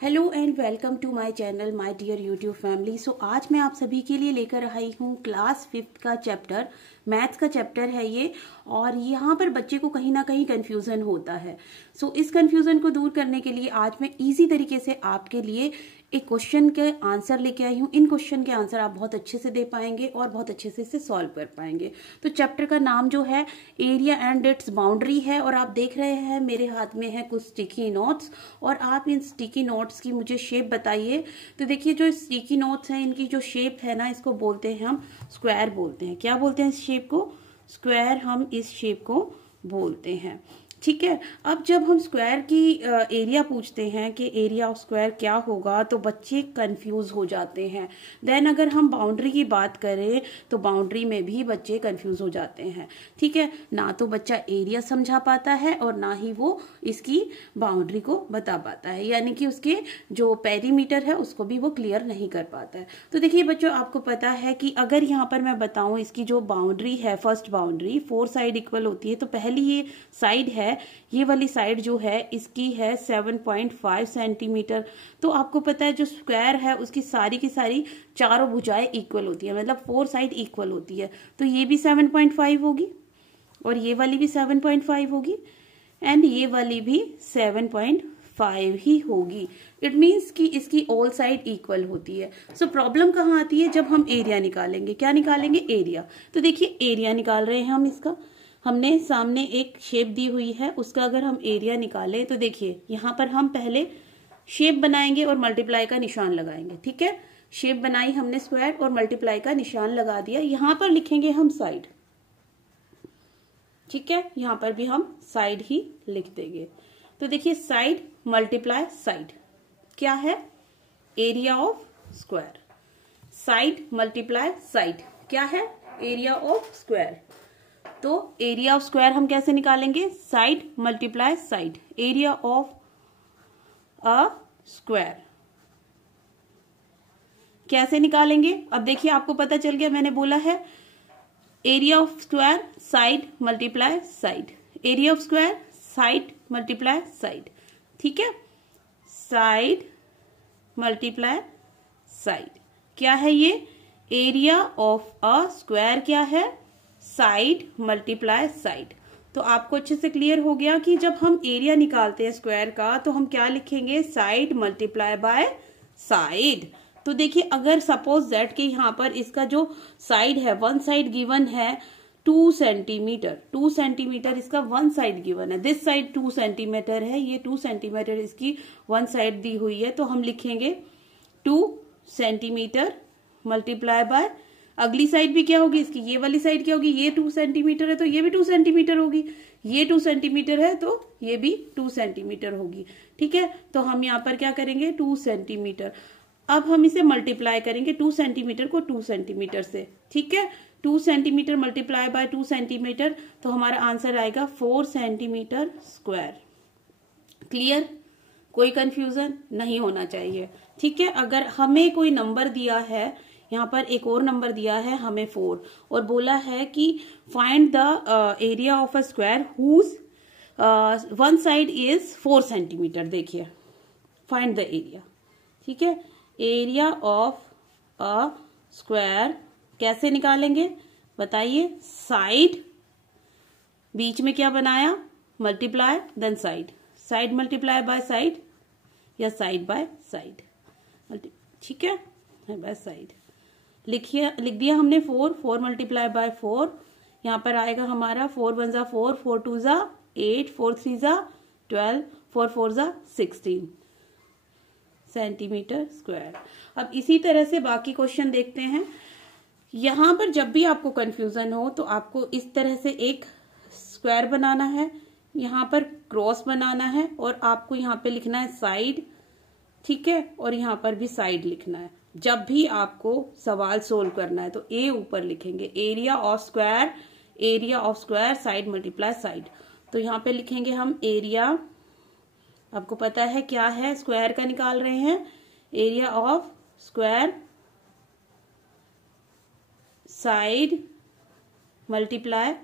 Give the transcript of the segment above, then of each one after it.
Hello and welcome to my channel my dear YouTube family. So आज मैं आप सभी के लिए लेकर आई हूँ क्लास 5th का चैप्टर, मैथ्स का चैप्टर है ये। और यहाँ पर बच्चे को कहीं ना कहीं कंफ्यूजन होता है। सो इस कंफ्यूजन को दूर करने के लिए आज मैं इजी तरीके से आपके लिए एक क्वेश्चन के आंसर लेके आई हूँ। इन क्वेश्चन के आंसर आप बहुत अच्छे से दे पाएंगे और बहुत अच्छे से इसे सॉल्व कर पाएंगे। तो चैप्टर का नाम जो है एरिया एंड इट्स बाउंड्री है। और आप देख रहे हैं मेरे हाथ में है कुछ स्टिकी नोट्स और आप इन स्टिकी नोट्स की मुझे शेप बताइए। तो देखिए जो स्टिकी नोट्स हैं इनकी जो शेप है ना, इसको बोलते हैं हम स्क्वायर बोलते हैं। क्या बोलते हैं इस शेप को? स्क्वायर हम इस शेप को बोलते हैं। ठीक है। अब जब हम स्क्वायर की एरिया पूछते हैं कि एरिया ऑफ स्क्वायर क्या होगा तो बच्चे कंफ्यूज हो जाते हैं। देन अगर हम बाउंड्री की बात करें तो बाउंड्री में भी बच्चे कंफ्यूज हो जाते हैं। ठीक है। ना तो बच्चा एरिया समझा पाता है और ना ही वो इसकी बाउंड्री को बता पाता है, यानी कि उसके जो पेरीमीटर है उसको भी वो क्लियर नहीं कर पाता है। तो देखिए बच्चों, आपको पता है कि अगर यहाँ पर मैं बताऊं इसकी जो बाउंड्री है, फर्स्ट बाउंड्री 4 साइड इक्वल होती है। तो पहली ये साइड है, ये वाली साइड जो है इसकी है 7.5 सेंटीमीटर। तो आपको पता है जो स्क्वायर है उसकी सारी की सारी चारों भुजाएं इक्वल होती है, मतलब 4 साइड इक्वल होती है। तो ये भी 7.5 होगी और ये वाली भी 7.5 होगी एंड ये वाली भी 7.5 ही होगी। इट मीन्स कि इसकी ऑल साइड इक्वल होती है। सो प्रॉब्लम कहाँ आती है? जब हम एरिया निकालेंगे। क्या निकालेंगे? एरिया। तो देखिए एरिया निकाल रहे हैं हम इसका। हमने सामने एक शेप दी हुई है, उसका अगर हम एरिया निकालें तो देखिए यहाँ पर हम पहले शेप बनाएंगे और मल्टीप्लाई का निशान लगाएंगे। ठीक है। शेप बनाई हमने स्क्वायर और मल्टीप्लाई का निशान लगा दिया। यहाँ पर लिखेंगे हम साइड। ठीक है। यहाँ पर भी हम साइड ही लिख देंगे। तो देखिए साइड मल्टीप्लाई साइड क्या है? Area of square. Side multiply side क्या है? Area of square. तो एरिया ऑफ स्क्वायर हम कैसे निकालेंगे? Side multiply side, area of a square कैसे निकालेंगे? अब देखिए आपको पता चल गया, मैंने बोला है area of square side multiply side, area of square side multiply side. ठीक है। साइड मल्टीप्लाई साइड क्या है? ये एरिया ऑफ अ स्क्वायर क्या है? Side multiply side. तो आपको अच्छे से क्लियर हो गया कि जब हम एरिया निकालते हैं स्क्वायर का तो हम क्या लिखेंगे? Side multiply by side. तो देखिए अगर सपोज दैट कि यहाँ पर इसका जो साइड है, वन साइड गिवन है 2 सेंटीमीटर, 2 सेंटीमीटर इसका वन साइड गिवन है। दिस साइड 2 सेंटीमीटर है, ये 2 सेंटीमीटर इसकी वन साइड दी हुई है। तो हम लिखेंगे 2 सेंटीमीटर मल्टीप्लाई बाय अगली साइड भी क्या होगी इसकी? ये वाली साइड क्या होगी? ये 2 सेंटीमीटर है तो ये भी 2 सेंटीमीटर होगी। ये 2 सेंटीमीटर है तो ये भी 2 सेंटीमीटर होगी। ठीक है। तो हम यहाँ पर क्या करेंगे? 2 सेंटीमीटर। अब हम इसे मल्टीप्लाई करेंगे 2 सेंटीमीटर को 2 सेंटीमीटर से। ठीक है। 2 सेंटीमीटर मल्टीप्लाई बाय 2 सेंटीमीटर, तो हमारा आंसर आएगा 4 सेंटीमीटर स्क्वायर। क्लियर? कोई कंफ्यूजन नहीं होना चाहिए। ठीक है। अगर हमें कोई नंबर दिया है, यहाँ पर एक और नंबर दिया है हमें 4 और बोला है कि find the area of a square whose one side is 4 centimetre. देखिए फाइंड द एरिया। ठीक है। एरिया ऑफ अ स्क्वायर कैसे निकालेंगे बताइए? साइड बीच में क्या बनाया? Multiply then side, side multiply by side या साइड बाय साइड। ठीक है। बाय साइड लिख दिया हमने 4 मल्टीप्लाई बाय 4। यहाँ पर आएगा हमारा 4 1 जा 4, 4 2 जा 8, 4 3 जा 12, 4 4 जा 16 सेंटीमीटर स्क्वायर। अब इसी तरह से बाकी क्वेश्चन देखते हैं। यहाँ पर जब भी आपको कंफ्यूजन हो तो आपको इस तरह से एक स्क्वायर बनाना है, यहाँ पर क्रॉस बनाना है और आपको यहाँ पे लिखना है साइड। ठीक है। और यहाँ पर भी साइड लिखना है। जब भी आपको सवाल सोल्व करना है तो ए ऊपर लिखेंगे area of square, area of square side multiply side. तो यहाँ पे लिखेंगे हम एरिया, आपको पता है क्या है, स्क्वायर का निकाल रहे हैं, area of square side multiply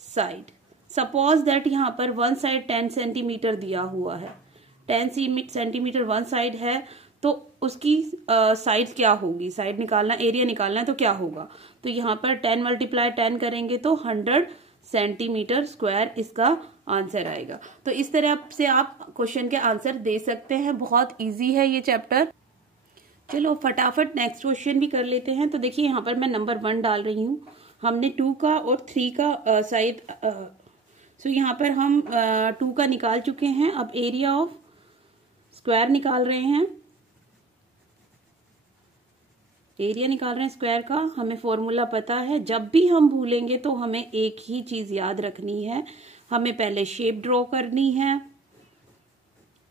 side. Suppose that यहाँ पर वन साइड 10 सेंटीमीटर दिया हुआ है। 10 सेंटीमीटर वन साइड है तो उसकी साइड क्या होगी, साइड निकालना, एरिया निकालना है तो क्या होगा। तो यहाँ पर 10 × 10 करेंगे तो 100 सेंटीमीटर स्क्वायर इसका आंसर आएगा। तो इस तरह से आप क्वेश्चन के आंसर दे सकते हैं। बहुत इजी है ये चैप्टर। चलो फटाफट नेक्स्ट क्वेश्चन भी कर लेते हैं। तो देखिए यहाँ पर मैं नंबर 1 डाल रही हूँ। हमने 2 का और 3 का साइड सो यहाँ पर हम 2 का निकाल चुके हैं। अब एरिया ऑफ स्क्वायर निकाल रहे हैं। एरिया निकाल रहे हैं स्क्वायर का। हमें फॉर्मूला पता है, जब भी हम भूलेंगे तो हमें एक ही चीज याद रखनी है। हमें पहले शेप ड्रॉ करनी है,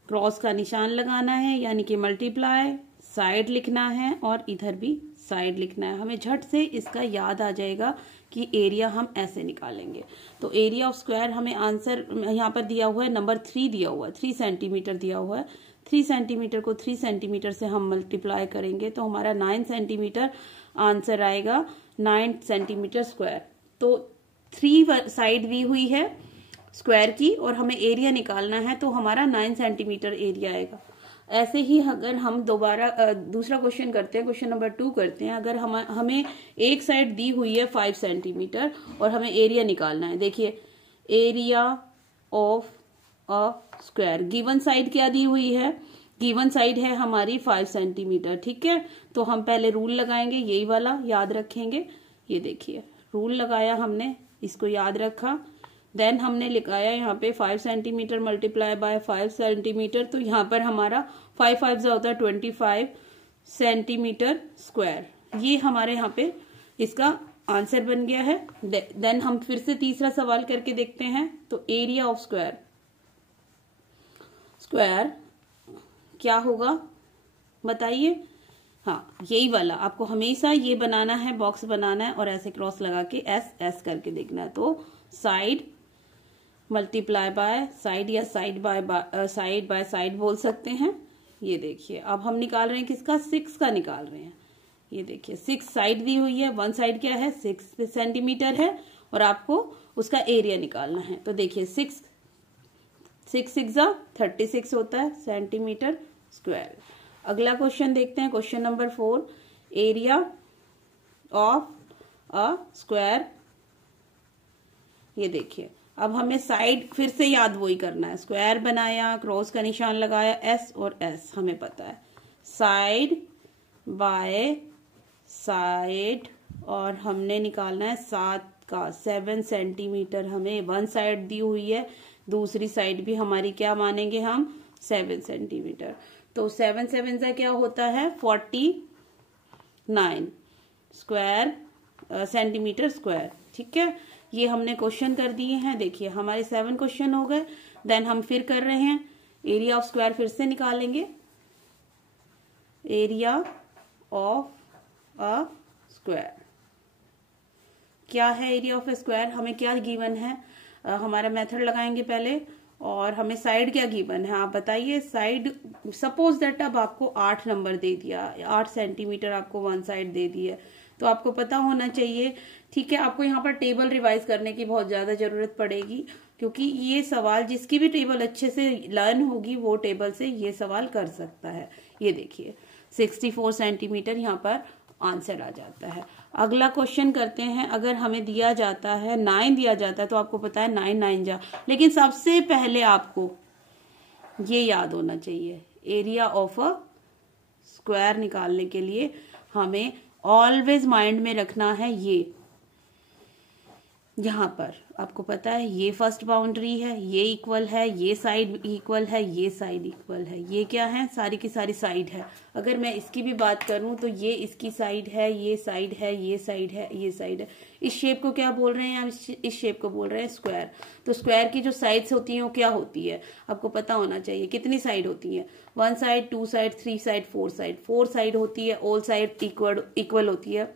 क्रॉस का निशान लगाना है यानी कि मल्टीप्लाई, साइड लिखना है और इधर भी साइड लिखना है। हमें झट से इसका याद आ जाएगा कि एरिया हम ऐसे निकालेंगे। तो एरिया ऑफ स्क्वायर हमें आंसर यहाँ पर दिया हुआ है, नंबर 3 दिया हुआ है, 3 सेंटीमीटर दिया हुआ है। 3 सेंटीमीटर को 3 सेंटीमीटर से हम मल्टीप्लाई करेंगे तो हमारा 9 सेंटीमीटर आंसर आएगा, 9 सेंटीमीटर स्क्वायर। तो 3 साइड दी हुई है स्क्वायर की और हमें एरिया निकालना है तो हमारा 9 सेंटीमीटर एरिया आएगा। ऐसे ही अगर हम दोबारा दूसरा क्वेश्चन करते हैं, क्वेश्चन नंबर 2 करते हैं। अगर हमें एक साइड दी हुई है 5 सेंटीमीटर और हमें एरिया निकालना है। देखिए area of a square, given side क्या दी हुई है, गिवन साइड है हमारी 5 सेंटीमीटर। ठीक है, तो हम पहले रूल लगाएंगे, यही वाला याद रखेंगे। ये देखिए रूल लगाया हमने, इसको याद रखा। देन हमने लिखाया यहाँ पे 5 सेंटीमीटर मल्टीप्लाई बाय 5 सेंटीमीटर। तो यहाँ पर हमारा 5 5 होता है 25 सेंटीमीटर स्क्वायर। ये हमारे यहाँ पे इसका आंसर बन गया है। देन हम फिर से तीसरा सवाल करके देखते हैं। तो एरिया ऑफ स्क्वायर, स्क्वायर क्या होगा बताइए। हाँ यही वाला आपको हमेशा ये बनाना है, बॉक्स बनाना है और ऐसे क्रॉस लगा के एस एस करके देखना है। तो साइड मल्टीप्लाई बाय साइड या साइड बाय साइड बोल सकते हैं। ये देखिए अब हम निकाल रहे हैं किसका, 6 का निकाल रहे हैं। ये देखिए 6 साइड दी हुई है, वन साइड क्या है 6 सेंटीमीटर है और आपको उसका एरिया निकालना है। तो देखिए 6 6 36 होता है सेंटीमीटर स्क्वायर। अगला क्वेश्चन देखते हैं, question number 4, area of a square. ये देखिए अब हमें साइड फिर से याद वही करना है, स्क्वायर बनाया, क्रॉस का निशान लगाया, एस और एस हमें पता है, साइड बाय साइड और हमने निकालना है 7 सेंटीमीटर। हमें वन साइड दी हुई है, दूसरी साइड भी हमारी क्या मानेंगे हम 7 सेंटीमीटर। तो 7 7 का क्या होता है 49 स्क्वायर सेंटीमीटर स्क्वायर। ठीक है, ये हमने क्वेश्चन कर दिए हैं। देखिए हमारे 7 क्वेश्चन हो गए। देन हम फिर कर रहे हैं एरिया ऑफ स्क्वायर, फिर से निकालेंगे एरिया ऑफ अ स्क्वायर। क्या है एरिया ऑफ ए स्क्वायर, हमें क्या गिवन है, हमारा मेथड लगाएंगे पहले और हमें साइड क्या गिवन है आप बताइए। साइड सपोज दैट अब आपको 8 नंबर दे दिया, 8 सेंटीमीटर आपको वन साइड दे दी है, तो आपको पता होना चाहिए। ठीक है, आपको यहाँ पर टेबल रिवाइज करने की बहुत ज्यादा जरूरत पड़ेगी क्योंकि ये सवाल जिसकी भी टेबल अच्छे से लर्न होगी वो टेबल से ये सवाल कर सकता है। ये देखिए 64 सेंटीमीटर यहाँ पर आंसर आ जाता है। अगला क्वेश्चन करते हैं। अगर हमें दिया जाता है 9 दिया जाता है तो आपको पता है 9 9 जा, लेकिन सबसे पहले आपको ये याद होना चाहिए एरिया ऑफ अ स्क्वायर निकालने के लिए हमें ऑलवेज माइंड में रखना है ये, यहाँ पर आपको पता है ये फर्स्ट बाउंड्री है, ये इक्वल है, ये साइड इक्वल है, ये साइड इक्वल है, ये क्या है सारी की सारी साइड है। अगर मैं इसकी भी बात करूं तो ये इसकी साइड है, ये साइड है, ये साइड है, ये साइड है। इस शेप को क्या बोल रहे हैं हम, इस शेप को बोल रहे हैं स्क्वायर। तो स्क्वायर की जो साइड्स होती हैं वो क्या होती है आपको पता होना चाहिए। कितनी साइड होती है, 1 side, 2 side, 3 side, 4 side. 4 side होती है, ऑल साइड इक्वल होती है,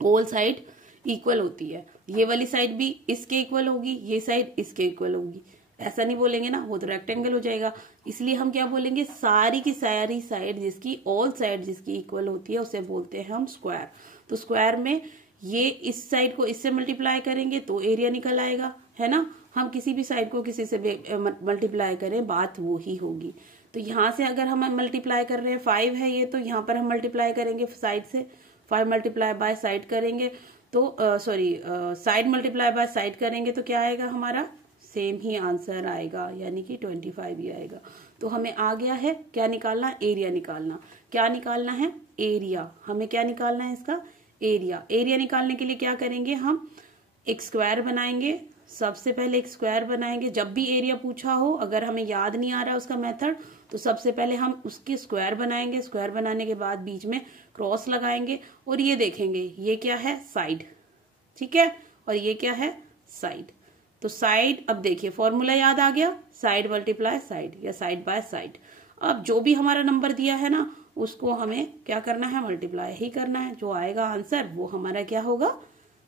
ऑल साइड इक्वल होती है। ये वाली साइड भी इसके इक्वल होगी, ये साइड इसके इक्वल होगी। ऐसा नहीं बोलेंगे ना, वो तो रेक्टेंगल हो जाएगा। इसलिए हम क्या बोलेंगे, सारी की सारी साइड जिसकी, ऑल साइड जिसकी इक्वल होती है उसे बोलते हैं हम स्क्वायर। तो स्क्वायर में ये इस साइड को इससे मल्टीप्लाई करेंगे तो एरिया निकल आएगा, है ना। हम किसी भी साइड को किसी से मल्टीप्लाई करें बात वो ही होगी। तो यहाँ से अगर हम मल्टीप्लाई कर रहे हैं 5 है ये, तो यहाँ पर हम मल्टीप्लाई करेंगे साइड से, 5 मल्टीप्लाई बाय साइड करेंगे तो साइड मल्टीप्लाई बाय साइड करेंगे तो क्या आएगा हमारा, सेम ही आंसर आएगा, यानी कि 25 ही आएगा। तो हमें आ गया है क्या निकालना, एरिया निकालना। क्या निकालना है, एरिया। हमें क्या निकालना है, इसका एरिया। एरिया निकालने के लिए क्या करेंगे, हम एक स्क्वायर बनाएंगे। सबसे पहले एक स्क्वायर बनाएंगे। जब भी एरिया पूछा हो, अगर हमें याद नहीं आ रहा है उसका मेथड, तो सबसे पहले हम उसकी स्क्वायर बनाएंगे। स्क्वायर बनाने के बाद बीच में क्रॉस लगाएंगे और ये देखेंगे ये क्या है, साइड, ठीक है, और ये क्या है, साइड। तो साइड, अब देखिए फॉर्मूला याद आ गया, साइड मल्टीप्लाई साइड या साइड बाय साइड। अब जो भी हमारा नंबर दिया है ना, उसको हमें क्या करना है, मल्टीप्लाई ही करना है। जो आएगा आंसर वो हमारा क्या होगा,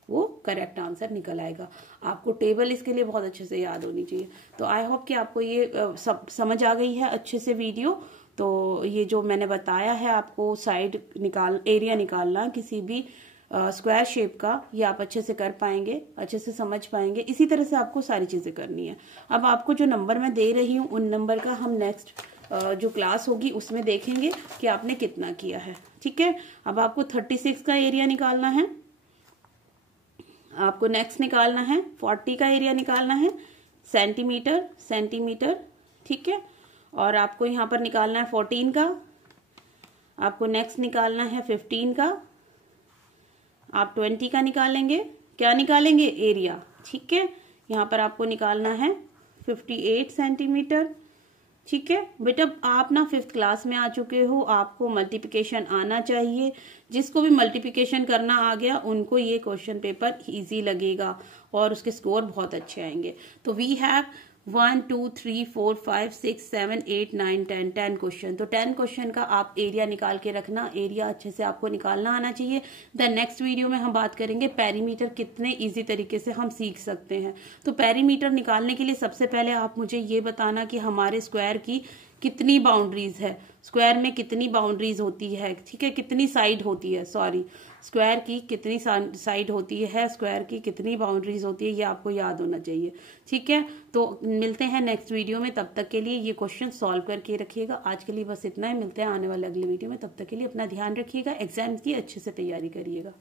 वो करेक्ट आंसर निकल आएगा। आपको टेबल इसके लिए बहुत अच्छे से याद होनी चाहिए। तो आई होप कि आपको ये सब समझ आ गई है अच्छे से वीडियो। तो ये जो मैंने बताया है आपको साइड एरिया निकालना किसी भी स्क्वायर शेप का, ये आप अच्छे से कर पाएंगे, अच्छे से समझ पाएंगे। इसी तरह से आपको सारी चीजें करनी है। अब आपको जो नंबर मैं दे रही हूँ, उन नंबर का हम नेक्स्ट जो क्लास होगी उसमें देखेंगे कि आपने कितना किया है, ठीक है। अब आपको 36 का एरिया निकालना है, आपको नेक्स्ट निकालना है 40 का एरिया निकालना है, सेंटीमीटर सेंटीमीटर, ठीक है। और आपको यहाँ पर निकालना है 14 का, आपको नेक्स्ट निकालना है 15 का, आप 20 का निकालेंगे। क्या निकालेंगे, एरिया, ठीक है। यहाँ पर आपको निकालना है 58 सेंटीमीटर, ठीक है। बेटा आप ना 5th क्लास में आ चुके हो, आपको मल्टीप्लिकेशन आना चाहिए। जिसको भी मल्टीप्लिकेशन करना आ गया उनको ये क्वेश्चन पेपर इजी लगेगा और उसके स्कोर बहुत अच्छे आएंगे। तो वी हैव 1 2 3 4 5 6 7 8 9 10 क्वेश्चन। तो 10 क्वेश्चन का आप एरिया निकाल के रखना। एरिया अच्छे से आपको निकालना आना चाहिए। द नेक्स्ट वीडियो में हम बात करेंगे पेरीमीटर कितने इजी तरीके से हम सीख सकते हैं। तो पेरीमीटर निकालने के लिए सबसे पहले आप मुझे ये बताना कि हमारे स्क्वायर की कितनी बाउंड्रीज है, स्क्वायर में कितनी बाउंड्रीज होती है, ठीक है, कितनी साइड होती है, सॉरी, स्क्वायर की कितनी साइड होती है, स्क्वायर की कितनी बाउंड्रीज होती है, ये आपको याद होना चाहिए, ठीक है। तो मिलते हैं नेक्स्ट वीडियो में, तब तक के लिए ये क्वेश्चन सॉल्व करके रखिएगा। आज के लिए बस इतना ही, मिलते हैं आने वाले अगले वीडियो में। तब तक के लिए अपना ध्यान रखिएगा, एग्जाम की अच्छे से तैयारी करिएगा।